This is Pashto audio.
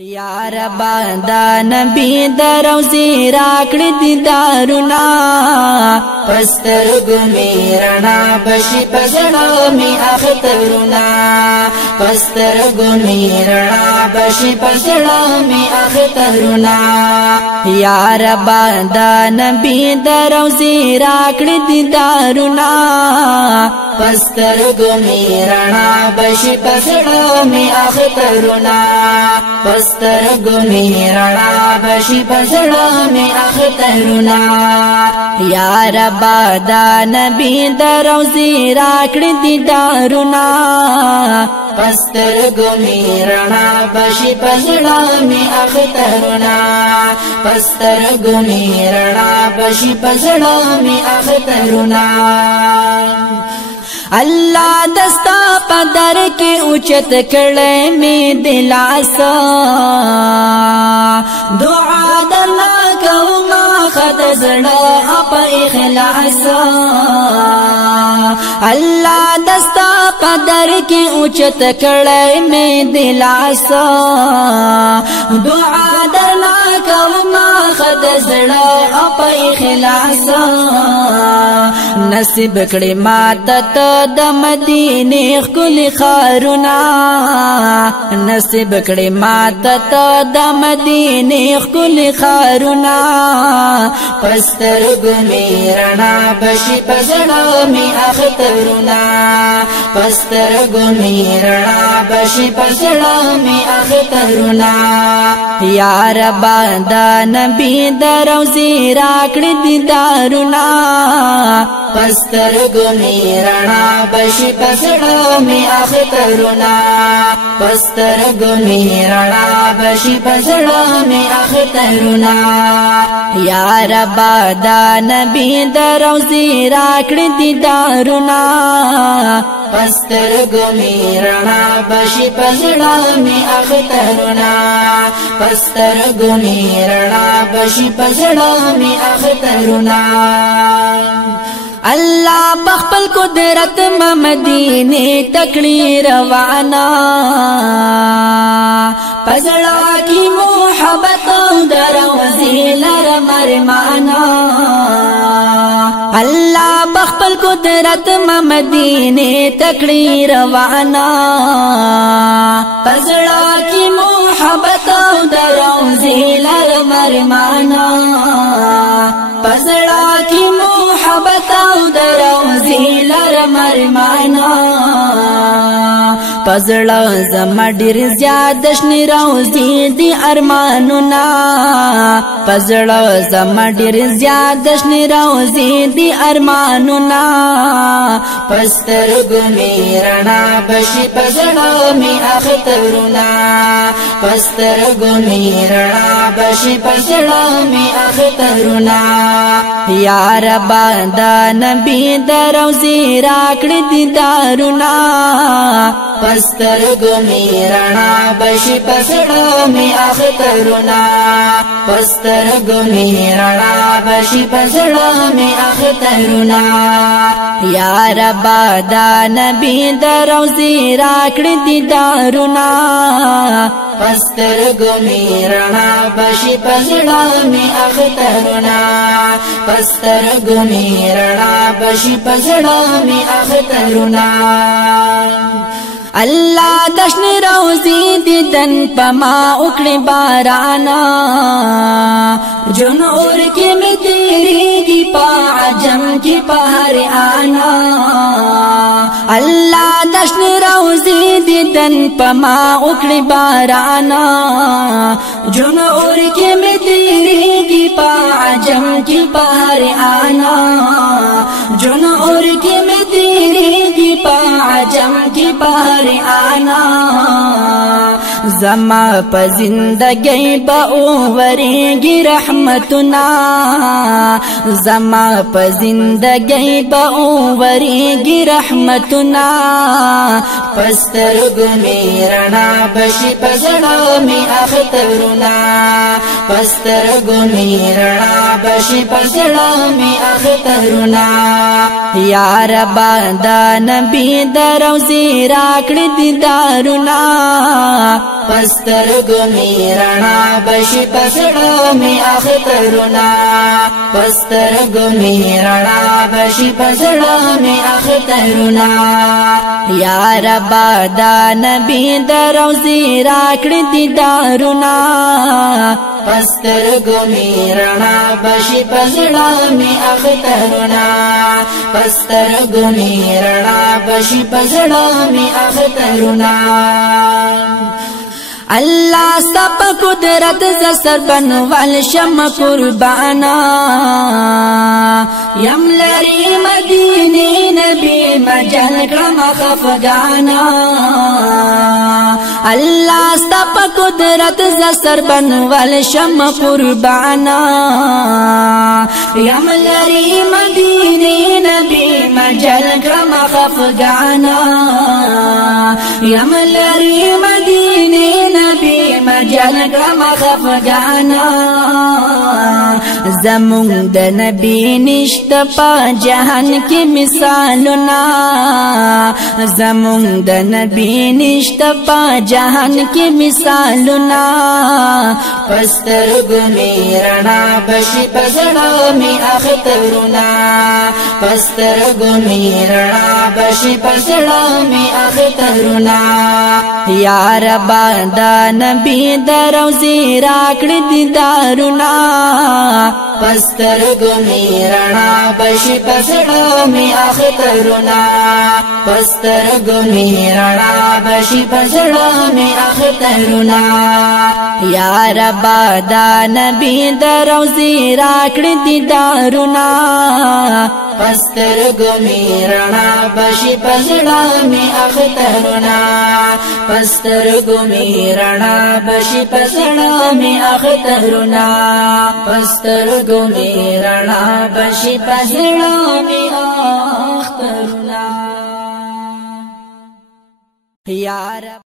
یا ربا دا نبی دا روزی راکڑی دیدارونا پسترگو میرنا بشی پزڑا می اخترونا پسترگو میرنا بشی پزڑا می اخترونا یا ربا دا نبی دا روزی راکڑی دیدارونا پسترگو میرنا بشی پزڑا می اخترونا پسترگو میرنا بشی پزڑا می اخترونا یا ربا دا نبی دا روزی راکڑی دیدارونا پسترگو میرنا بشی پزڑا می اخترونا پسترگو میرنا بشی پزڑا می اخترونا اللہ دستا قدر کے اوچت کڑے میں دلاسا دعا درنا کوما خد زڑا اپ اخلاصا اللہ دستا قدر کے اوچت کڑے میں دلاسا دعا درنا کوما خد زڑا اپ اخلاصا نصیب کڑی ماتت د مدینه خل خارونا نصیب کړي ماتت د مدینه خل خارونا پسترګو میرنا بشي پزړه می اخترونا پسترګو میرنا بشي پزړه می اخترونا یا ربا دا نبی د روزي راکړي دیدارونا پسترګو میرنا بشی پزڑا می اخترونا پسترگو میرنا بشی پزڑا می اخترونا یا ربا دا نبی دا روزی راکڑی دیدارونا پسترگو میرنا بشی پزڑا می اخترونا پسترگو میرنا بشی پزڑا می اخترونا اللہ بخپل قدرت مدینے تکڑی روانا پزڑا کی محبت دروزی لرمرمانا اللہ بخپل قدرت مدینے تکڑی روانا پزڑا کی محبت دروزی لرمرمانا پزڑا کی محبت دروزی لرمرمانا پزڑا زما ډیر زیاد شنی روزی دی ارمانونا پزڑا زما ډیر زیاد شنی روزی دی ارمانونا پسترګو میرنا بشی پزڑا می اخترونا پسترګو میرنا بشی پزڑا می اخترونا یا ربا دا نبی دا روزی راکڑی دیدارونا پسترگو میرنا بشی پزڑا می اخترونا پسترگو میرنا بشی پزڑا می اخترونا یا ربا دا نبی دا روزی راکڑی دیدارونا پسترگو میرنا بشی پزڑا می اخترونا پسترگو میرنا بشی پزڑا می اخترونا اللہ دشن روزی دیدن پما اکڑی بارانا جن اور کی میں تیری کی پا عجم کی پہر آنا اللہ دشن روزی دیدن پما اکڑی بارانا جن اور کی میں تیری کی پا عجم کی پہر آنا جن اور کی میں تیری کی پا عجم کی پہر آنا زما پا زندگی با اووریگی رحمتنا زما پا زندگی با اووریگی رحمتنا پسترگو میرنا بشی پزڑا می اخترونا پسترگو میرنا بشی پزڑا می اخترونا یا ربا دا نبی دا روزی راکڑی دیدارونا پسترګو می رڼا بشي پسړه می اخترنا پسترګو می رڼا بشي پسړه می اخترنا یا رب دا نبی دروزی راکړي دیدارنا پسترګو می رڼا بشي پسړه می اخترنا پسترګو می رڼا بشي پسړه می اخترنا اللہ سب قدرت زسر بنوال شم قربانا یم لری مدینی نبی مجل کرم خفگانا اللہ سب قدرت زسر بنوال شم قربانا یم لری مدینی نبی مجل کرم خفگانا یم لری مدینی نبی مجل کرم خفگانا زمون د نبی نشت پا جهان کی مثالنا زمون د نبی نشت پا جهان کی مثالنا پسترګو می رڼا بشي پسړه می اخترنا پسترګو می رڼا بشي پسړه می اخترنا یا رب دا نبی دروزی راکړي دیدارنا پسترګو می رڼا بشي پسړه می اخترنا پسترګو می رڼا بشي پسړه می اخترنا یا رب دا نبی دروزی راکړي دیدارنا پسترګو می رڼا بشي پسړه می اخترنا پسترګو می رڼا بشي پسړه می اخترنا پسترګو می رڼا بشي پسړه می اخترنا یا رب